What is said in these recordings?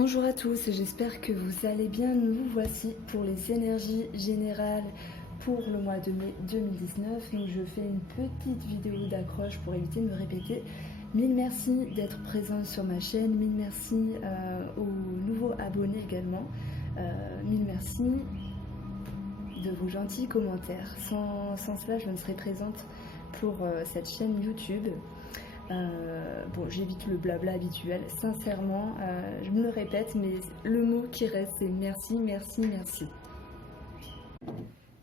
Bonjour à tous, j'espère que vous allez bien. Nous voici pour les énergies générales pour le mois de mai 2019. Donc je fais une petite vidéo d'accroche pour éviter de me répéter. Mille merci d'être présent sur ma chaîne, mille merci aux nouveaux abonnés également. Mille merci de vos gentils commentaires. Sans cela, je ne serais présente pour cette chaîne YouTube. Bon, j'évite le blabla habituel, sincèrement, je me le répète, mais le mot qui reste, c'est merci, merci, merci.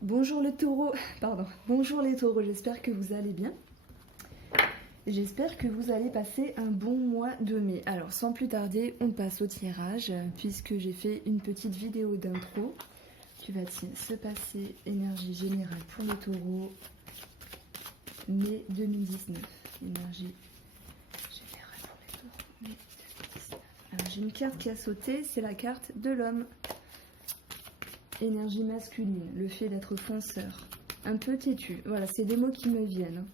Bonjour les taureaux, bonjour les taureaux, j'espère que vous allez bien. J'espère que vous allez passer un bon mois de mai. Alors, sans plus tarder, on passe au tirage, puisque j'ai fait une petite vidéo d'intro. Que va-t-il se passer, énergie générale pour les taureaux, mai 2019, énergie générale pour les taureaux, mai 2019. Alors, j'ai une carte qui a sauté, c'est la carte de l'homme. Énergie masculine, le fait d'être fonceur, un peu têtu. Voilà, c'est des mots qui me viennent.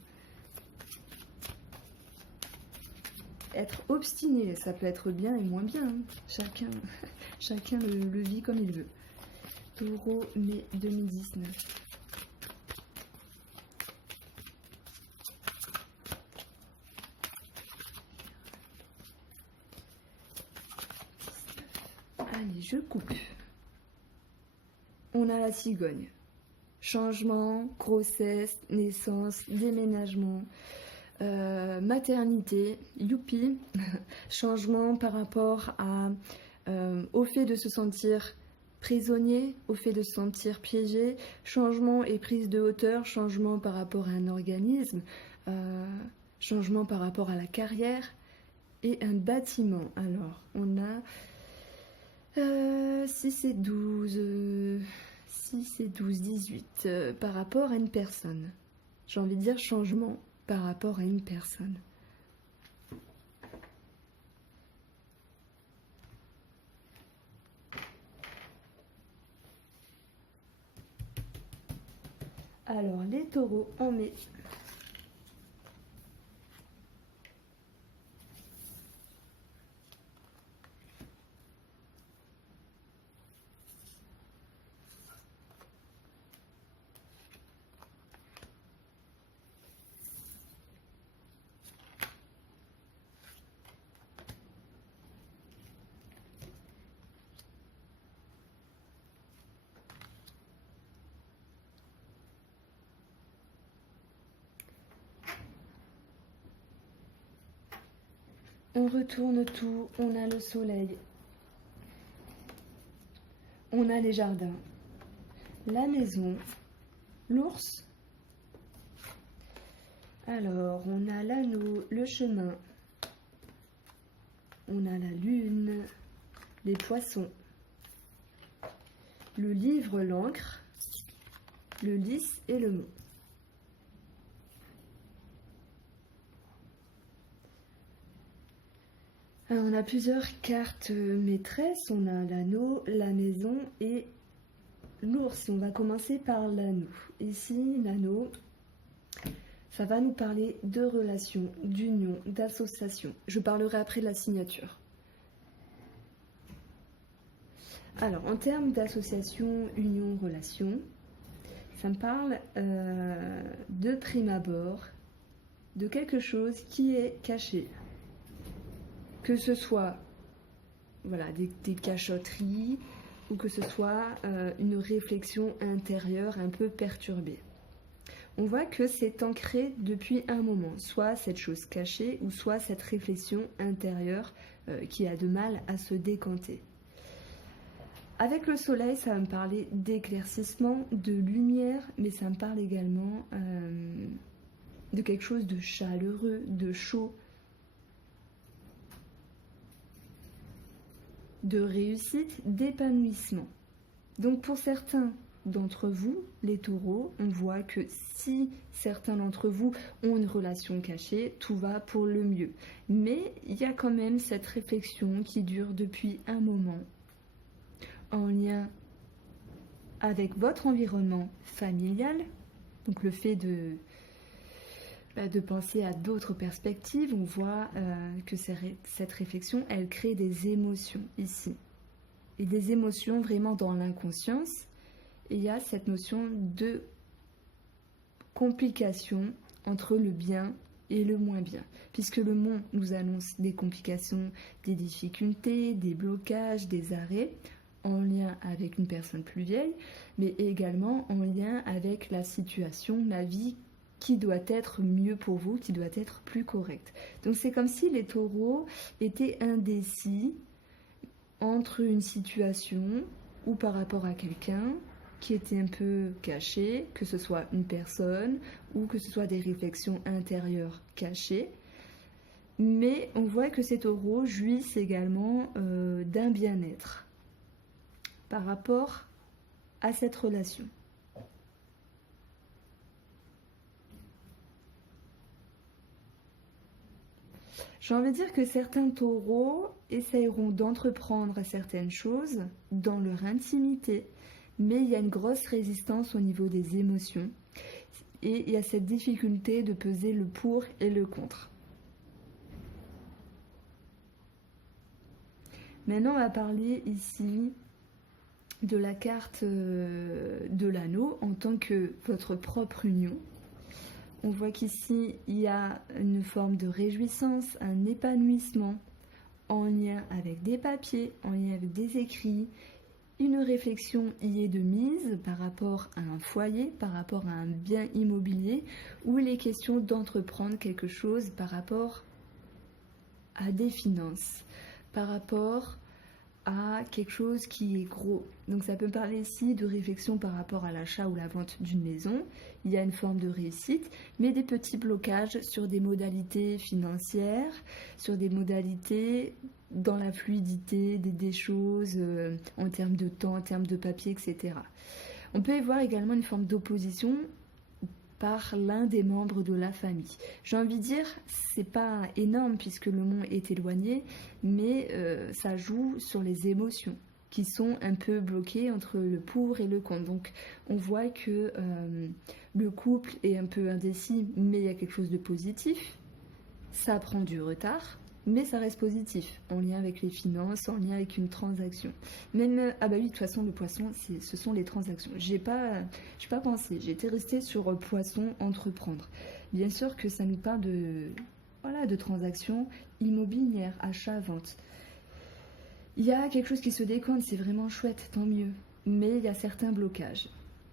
Être obstiné, ça peut être bien et moins bien. Chacun le vit comme il veut. Taureau, mai 2019. Allez, je coupe. On a la cigogne. Changement, grossesse, naissance, déménagement, maternité, youpi. Changement par rapport au fait de se sentir prisonnier, au fait de se sentir piégé. Changement et prise de hauteur, changement par rapport à un organisme, changement par rapport à la carrière et un bâtiment. Alors, on a 6 et 12, 6 et 12, 18, par rapport à une personne. J'ai envie de dire changement par rapport à une personne. Alors, les taureaux en mai. On retourne tout, on a le soleil, on a les jardins, la maison, l'ours. Alors, on a l'anneau, le chemin, on a la lune, les poissons, le livre, l'encre, le lys et le mot. Alors, on a plusieurs cartes maîtresses, on a l'anneau, la maison et l'ours. On va commencer par l'anneau. Ici, l'anneau, ça va nous parler de relations, d'union, d'association. Je parlerai après de la signature. Alors, en termes d'association, union, relation, ça me parle de prime abord, de quelque chose qui est caché. Que ce soit voilà, des cachotteries ou que ce soit une réflexion intérieure un peu perturbée. On voit que c'est ancré depuis un moment, soit cette chose cachée ou soit cette réflexion intérieure qui a de mal à se décanter. Avec le soleil, ça va me parler d'éclaircissement, de lumière, mais ça me parle également de quelque chose de chaleureux, de chaud, de réussite, d'épanouissement. Donc pour certains d'entre vous, les taureaux, on voit que si certains d'entre vous ont une relation cachée, tout va pour le mieux. Mais il y a quand même cette réflexion qui dure depuis un moment, en lien avec votre environnement familial, donc le fait de penser à d'autres perspectives. On voit que cette réflexion, elle crée des émotions ici. Et des émotions vraiment dans l'inconscience. Et il y a cette notion de complication entre le bien et le moins bien. Puisque le monde nous annonce des complications, des difficultés, des blocages, des arrêts, en lien avec une personne plus vieille, mais également en lien avec la situation, la vie qui doit être mieux pour vous, qui doit être plus correcte. Donc c'est comme si les taureaux étaient indécis entre une situation ou par rapport à quelqu'un qui était un peu caché, que ce soit une personne ou que ce soit des réflexions intérieures cachées. Mais on voit que ces taureaux jouissent également d'un bien-être par rapport à cette relation. J'ai envie de dire que certains taureaux essayeront d'entreprendre certaines choses dans leur intimité, mais il y a une grosse résistance au niveau des émotions et il y a cette difficulté de peser le pour et le contre. Maintenant, on va parler ici de la carte de l'anneau en tant que votre propre union. On voit qu'ici, il y a une forme de réjouissance, un épanouissement en lien avec des papiers, en lien avec des écrits. Une réflexion y est de mise par rapport à un foyer, par rapport à un bien immobilier, où il est question d'entreprendre quelque chose par rapport à des finances, par rapport à quelque chose qui est gros. Donc ça peut parler ici de réflexion par rapport à l'achat ou la vente d'une maison. Il y a une forme de réussite, mais des petits blocages sur des modalités financières, sur des modalités dans la fluidité des choses, en termes de temps, en termes de papier, etc. On peut y voir également une forme d'opposition par l'un des membres de la famille. J'ai envie de dire, c'est pas énorme puisque le monde est éloigné, mais ça joue sur les émotions qui sont un peu bloquées entre le pour et le contre. Donc on voit que le couple est un peu indécis, mais il y a quelque chose de positif. Ça prend du retard, mais ça reste positif, en lien avec les finances, en lien avec une transaction. Même, ah bah oui, de toute façon, le poisson, ce sont les transactions. J'ai pas pensé, j'étais restée sur poisson, entreprendre. Bien sûr que ça nous parle de transactions immobilières, achat, vente. Il y a quelque chose qui se décompte, c'est vraiment chouette, tant mieux. Mais il y a certains blocages.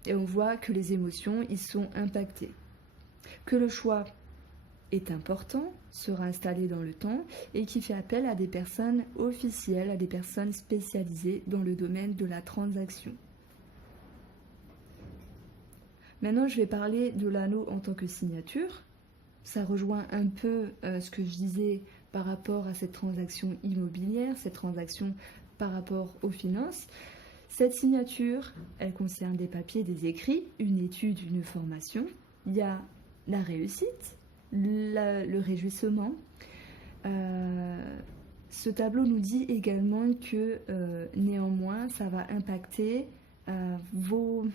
Et on voit que les émotions, ils sont impactés. Que le choix est important, sera installé dans le temps et qui fait appel à des personnes officielles, à des personnes spécialisées dans le domaine de la transaction. Maintenant, je vais parler de l'anneau en tant que signature. Ça rejoint un peu ce que je disais par rapport à cette transaction immobilière, cette transaction par rapport aux finances. Cette signature, elle concerne des papiers, des écrits, une étude, une formation. Il y a la réussite, le réjouissement. Ce tableau nous dit également que néanmoins ça va impacter vos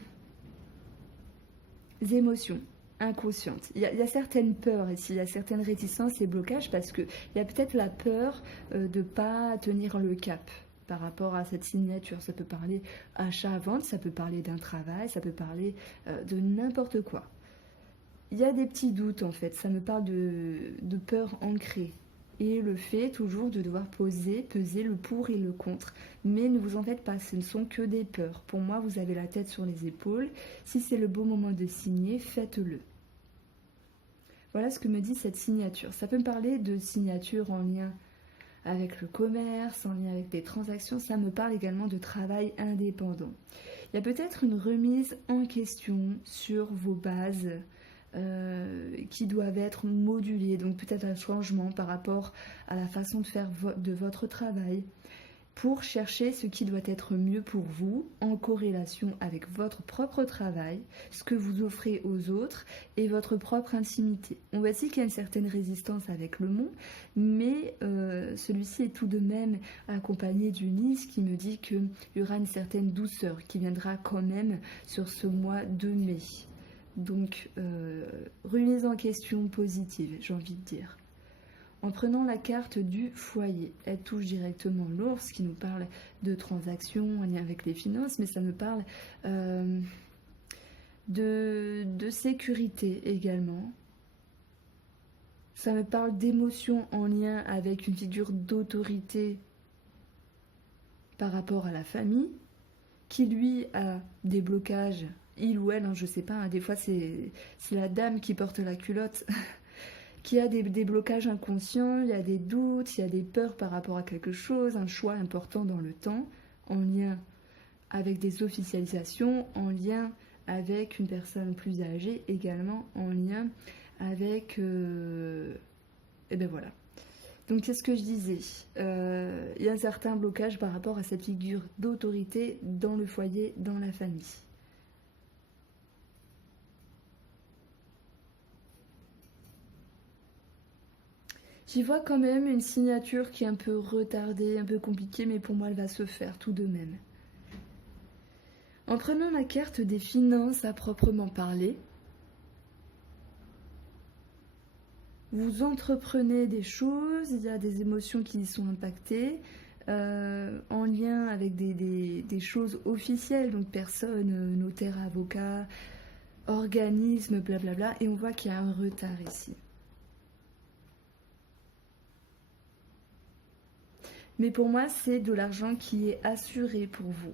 émotions inconscientes. Il y a certaines peurs ici, il y a certaines réticences et blocages parce qu'il y a peut-être la peur de ne pas tenir le cap par rapport à cette signature. Ça peut parler achat-vente, ça peut parler d'un travail, ça peut parler de n'importe quoi. Il y a des petits doutes en fait, ça me parle de peur ancrée. Et le fait toujours de devoir peser le pour et le contre. Mais ne vous en faites pas, ce ne sont que des peurs. Pour moi, vous avez la tête sur les épaules. Si c'est le bon moment de signer, faites-le. Voilà ce que me dit cette signature. Ça peut me parler de signature en lien avec le commerce, en lien avec des transactions. Ça me parle également de travail indépendant. Il y a peut-être une remise en question sur vos bases, qui doivent être modulées, donc peut-être un changement par rapport à la façon de faire de votre travail pour chercher ce qui doit être mieux pour vous en corrélation avec votre propre travail, ce que vous offrez aux autres et votre propre intimité. On voit ici qu'il y a une certaine résistance avec le monde, mais celui-ci est tout de même accompagné d'une liste qui me dit qu'il y aura une certaine douceur qui viendra quand même sur ce mois de mai. Donc, remise en question positive, j'ai envie de dire. En prenant la carte du foyer, elle touche directement l'ours qui nous parle de transactions en lien avec les finances, mais ça me parle de sécurité également. Ça me parle d'émotions en lien avec une figure d'autorité par rapport à la famille, qui lui a des blocages, il ou elle, hein, je sais pas, hein, des fois c'est la dame qui porte la culotte, qui a des blocages inconscients, il y a des doutes, il y a des peurs par rapport à quelque chose, un choix important dans le temps, en lien avec des officialisations, en lien avec une personne plus âgée, également en lien avec... et ben voilà. Donc qu'est-ce que je disais, il y a un certain blocage par rapport à cette figure d'autorité dans le foyer, dans la famille. J'y vois quand même une signature qui est un peu retardée, un peu compliquée, mais pour moi elle va se faire tout de même. En prenant la carte des finances à proprement parler, vous entreprenez des choses, il y a des émotions qui y sont impactées, en lien avec des choses officielles, donc personne, notaire, avocat, organisme, blablabla, et on voit qu'il y a un retard ici. Mais pour moi, c'est de l'argent qui est assuré pour vous,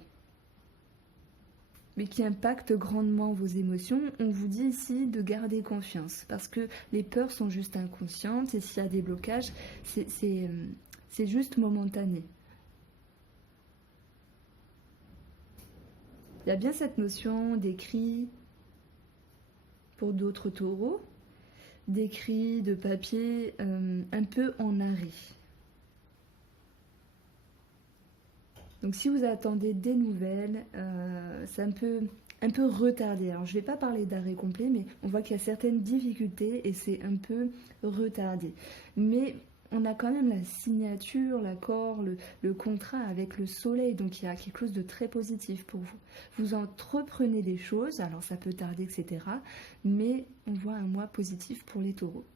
mais qui impacte grandement vos émotions. On vous dit ici de garder confiance, parce que les peurs sont juste inconscientes, et s'il y a des blocages, c'est juste momentané. Il y a bien cette notion d'écrit pour d'autres taureaux, d'écrit, de papier, un peu en arrêt. Donc si vous attendez des nouvelles, c'est un peu retardé. Alors je ne vais pas parler d'arrêt complet, mais on voit qu'il y a certaines difficultés et c'est un peu retardé. Mais on a quand même la signature, l'accord, le contrat avec le soleil, donc il y a quelque chose de très positif pour vous. Vous entreprenez des choses, alors ça peut tarder, etc. Mais on voit un mois positif pour les taureaux.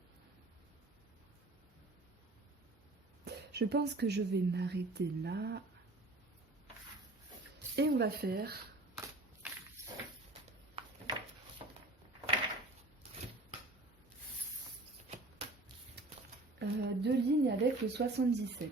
Je pense que je vais m'arrêter là. Et on va faire deux lignes avec le 77.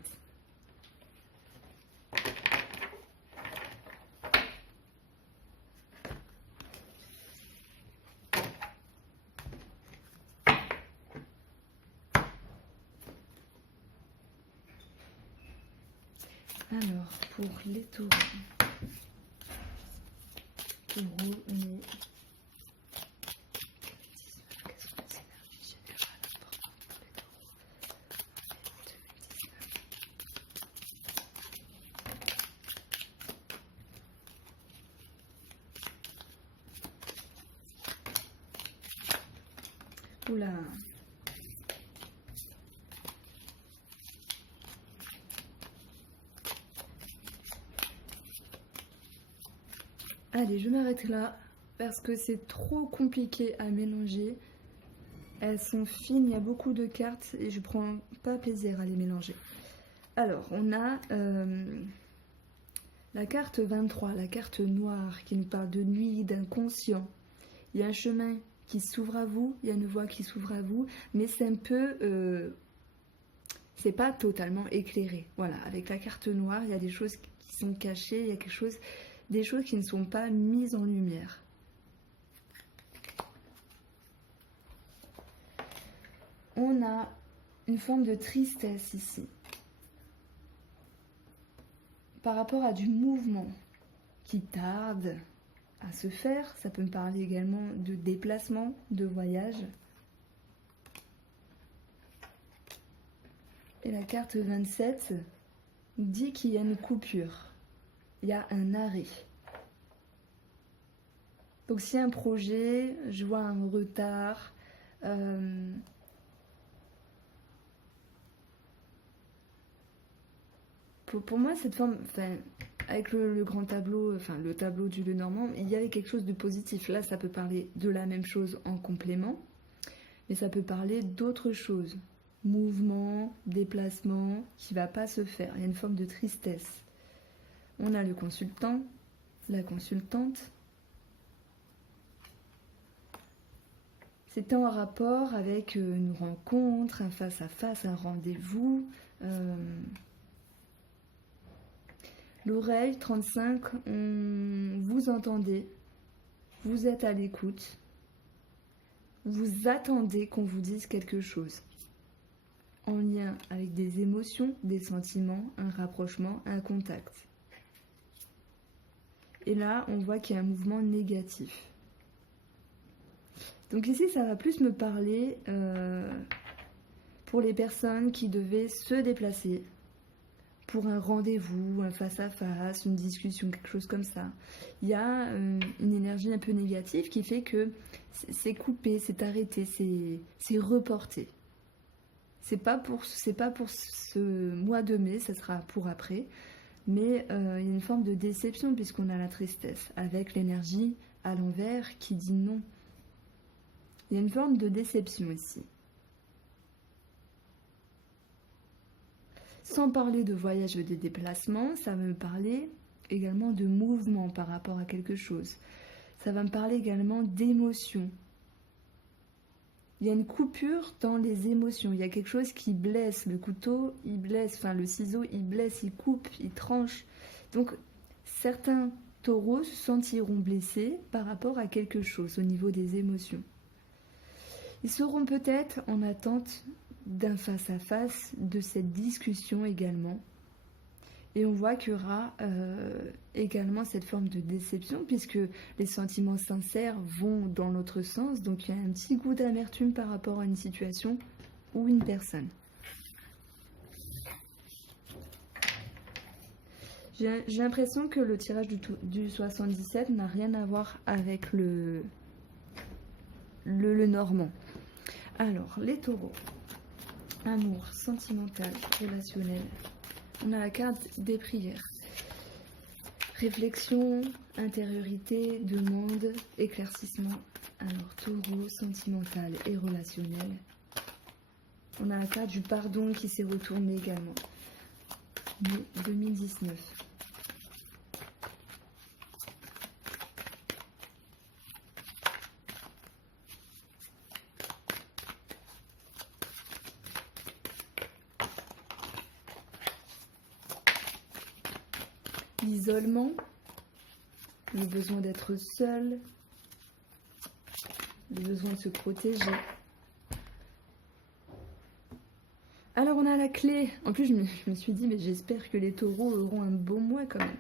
Alors, pour les taureaux, nés oula. Allez, je m'arrête là parce que c'est trop compliqué à mélanger. Elles sont fines, il y a beaucoup de cartes et je prends pas plaisir à les mélanger. Alors, on a la carte 23, la carte noire qui nous parle de nuit, d'inconscient. Il y a un chemin qui s'ouvre à vous, il y a une voie qui s'ouvre à vous, mais c'est un peu... c'est pas totalement éclairé. Voilà, avec la carte noire, il y a des choses qui sont cachées, il y a des choses qui ne sont pas mises en lumière. On a une forme de tristesse ici. Par rapport à du mouvement qui tarde à se faire, ça peut me parler également de déplacement, de voyage. Et la carte 27 dit qu'il y a une coupure, il y a un arrêt. Donc s'il y a un projet, je vois un retard. Pour moi, cette forme... Enfin, avec le grand tableau, enfin le tableau du Lenormand, il y avait quelque chose de positif. Là, ça peut parler de la même chose en complément, mais ça peut parler d'autre chose. Mouvement, déplacement, qui ne va pas se faire. Il y a une forme de tristesse. On a le consultant, la consultante. C'était en rapport avec une rencontre, un face-à-face, un rendez-vous. L'oreille, 35, vous entendez, vous êtes à l'écoute, vous attendez qu'on vous dise quelque chose. En lien avec des émotions, des sentiments, un rapprochement, un contact. Et là, on voit qu'il y a un mouvement négatif. Donc ici, ça va plus me parler pour les personnes qui devaient se déplacer pour un rendez-vous, un face-à-face, une discussion, quelque chose comme ça. Il y a une énergie un peu négative qui fait que c'est coupé, c'est arrêté, c'est reporté. C'est pas pour ce mois de mai, ça sera pour après. Mais il y a une forme de déception puisqu'on a la tristesse, avec l'énergie à l'envers qui dit non. Il y a une forme de déception ici. Sans parler de voyage et de déplacement, ça va me parler également de mouvement par rapport à quelque chose. Ça va me parler également d'émotion. Il y a une coupure dans les émotions. Il y a quelque chose qui blesse. Le couteau, il blesse. Enfin, le ciseau, il blesse, il coupe, il tranche. Donc, certains taureaux se sentiront blessés par rapport à quelque chose au niveau des émotions. Ils seront peut-être en attente d'un face-à-face, de cette discussion également. Et on voit qu'il y aura également cette forme de déception, puisque les sentiments sincères vont dans l'autre sens. Donc il y a un petit goût d'amertume par rapport à une situation ou une personne. J'ai l'impression que le tirage du 77 n'a rien à voir avec le normand. Alors, les taureaux. Amour, sentimental, relationnel. On a la carte des prières. Réflexion, intériorité, demande, éclaircissement. Alors, taureau, sentimental et relationnel. On a la carte du pardon qui s'est retournée également. Mai 2019. L'isolement, le besoin d'être seul, le besoin de se protéger. Alors on a la clé. En plus je me suis dit mais j'espère que les taureaux auront un bon mois quand même.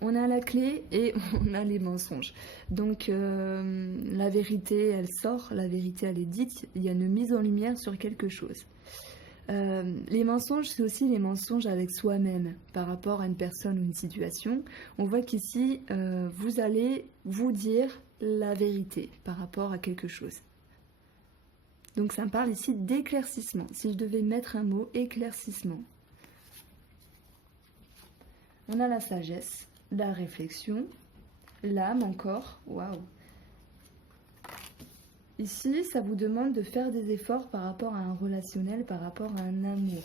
On a la clé et on a les mensonges. Donc la vérité elle sort, la vérité elle est dite, il y a une mise en lumière sur quelque chose. Les mensonges, c'est aussi les mensonges avec soi-même par rapport à une personne ou une situation. On voit qu'ici, vous allez vous dire la vérité par rapport à quelque chose. Donc ça me parle ici d'éclaircissement. Si je devais mettre un mot, éclaircissement. On a la sagesse, la réflexion, l'âme encore. Waouh! Ici, ça vous demande de faire des efforts par rapport à un relationnel, par rapport à un amour.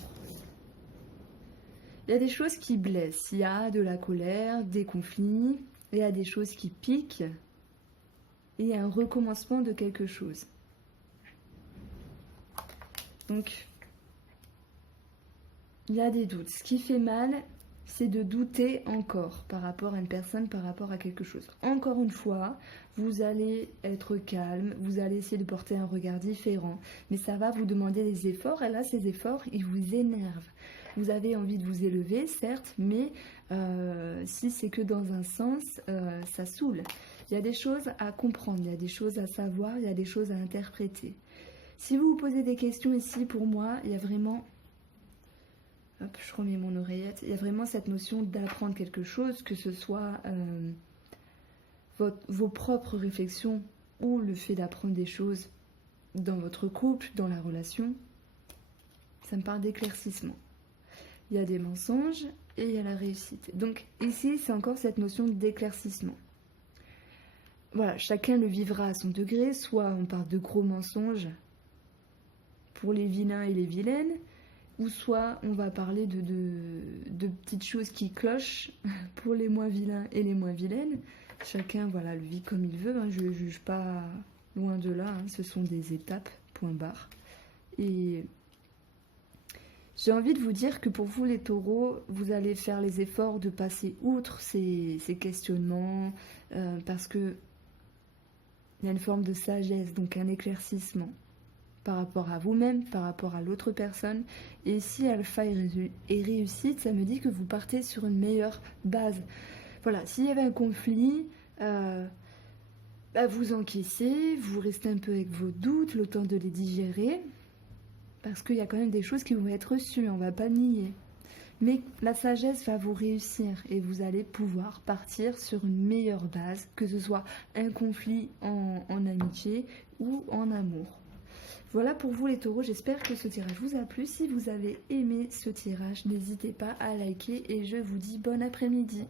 Il y a des choses qui blessent, il y a de la colère, des conflits, il y a des choses qui piquent, et il y a un recommencement de quelque chose. Donc, il y a des doutes. Ce qui fait mal, c'est de douter encore par rapport à une personne, par rapport à quelque chose. Encore une fois, vous allez être calme, vous allez essayer de porter un regard différent, mais ça va vous demander des efforts, et là, ces efforts, ils vous énervent. Vous avez envie de vous élever, certes, mais si c'est que dans un sens, ça saoule. Il y a des choses à comprendre, il y a des choses à savoir, il y a des choses à interpréter. Si vous vous posez des questions ici, pour moi, il y a vraiment... Hop, je remets mon oreillette. Il y a vraiment cette notion d'apprendre quelque chose, que ce soit vos propres réflexions ou le fait d'apprendre des choses dans votre couple, dans la relation. Ça me parle d'éclaircissement. Il y a des mensonges et il y a la réussite. Donc ici, c'est encore cette notion d'éclaircissement. Voilà, chacun le vivra à son degré, soit on parle de gros mensonges pour les vilains et les vilaines, ou soit on va parler de petites choses qui clochent pour les moins vilains et les moins vilaines. Chacun voilà, le vit comme il veut, hein. Je ne juge pas, loin de là, hein. Ce sont des étapes, point barre. Et j'ai envie de vous dire que pour vous les taureaux, vous allez faire les efforts de passer outre ces questionnements, parce que il y a une forme de sagesse, donc un éclaircissement par rapport à vous-même, par rapport à l'autre personne. Et si alpha est réussite, ça me dit que vous partez sur une meilleure base. Voilà, s'il y avait un conflit, vous encaissez, vous restez un peu avec vos doutes, le temps de les digérer, parce qu'il y a quand même des choses qui vont être reçues, on ne va pas nier. Mais la sagesse va vous réussir et vous allez pouvoir partir sur une meilleure base, que ce soit un conflit en amitié ou en amour. Voilà pour vous les taureaux, j'espère que ce tirage vous a plu. Si vous avez aimé ce tirage, n'hésitez pas à liker et je vous dis bon après-midi.